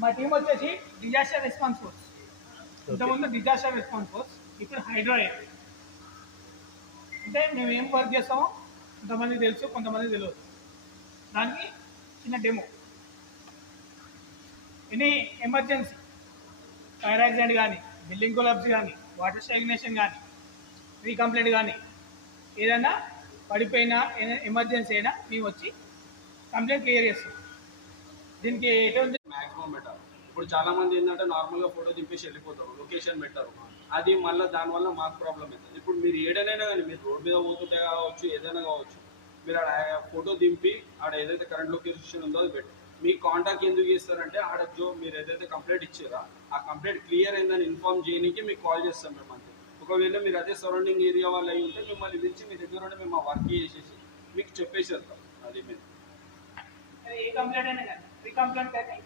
మా టీం వచ్చేసి disaster response force. ఇంతకుముందు డిజాస్టర్ రెస్పాన్స్ ఫోర్స్, ఇప్పుడు హైడ్రా అయింది. అంటే మేము ఏం వర్క్ చేస్తామో కొంతమంది తెలుసు, కొంతమంది తెలియదు. దానికి చిన్న demo. Any emergency, fire accident కానీ, బిల్డింగ్ కొలాప్స్ కానీ, వాటర్ స్టాగ్నేషన్ కానీ, రీకంప్లైంట్ కానీ, ఏదైనా పడిపోయినా ఎమర్జెన్సీ అయినా మేము వచ్చి కంప్లైంట్ క్లియర్ చేస్తాం. దీనికి ఎటువంటి మ్యాక్సిమం పెట్టారు. ఇప్పుడు చాలా మంది ఏంటంటే నార్మల్గా ఫోటో దింపేసి వెళ్ళిపోతారు, లొకేషన్ పెట్టారు. అది మళ్ళీ దానివల్ల మాకు ప్రాబ్లం అవుతుంది. ఇప్పుడు మీరు ఏడైనా కానీ మీరు రోడ్ మీద పోతుంటే కావచ్చు, ఏదైనా కావచ్చు, మీరు ఆడ ఫోటో దింపి ఆడ ఏదైతే కరెంట్ లొకేషన్ ఉందో అది పెట్టి మీ కాంటాక్ట్ ఎందుకు చేస్తారంటే ఆడ మీరు ఏదైతే కంప్లైంట్ ఇచ్చారో ఆ కంప్లైంట్ క్లియర్ అయిందని ఇన్ఫార్మ్ చేయడానికి మీకు కాల్ చేస్తాం మేము అంతే. ఒకవేళ మీరు అదే సరౌండింగ్ ఏరియా వాళ్ళు అయి ఉంటే మిమ్మల్ని పిలిచి మీ దగ్గర ఉంటే మేము ఆ వర్క్ చేసేసి మీకు చెప్పేసి వెళ్తాం. అది మీరు ఏ కంప్లైంట్ అయినా కానీ రీకంప్లైంట్ అయితే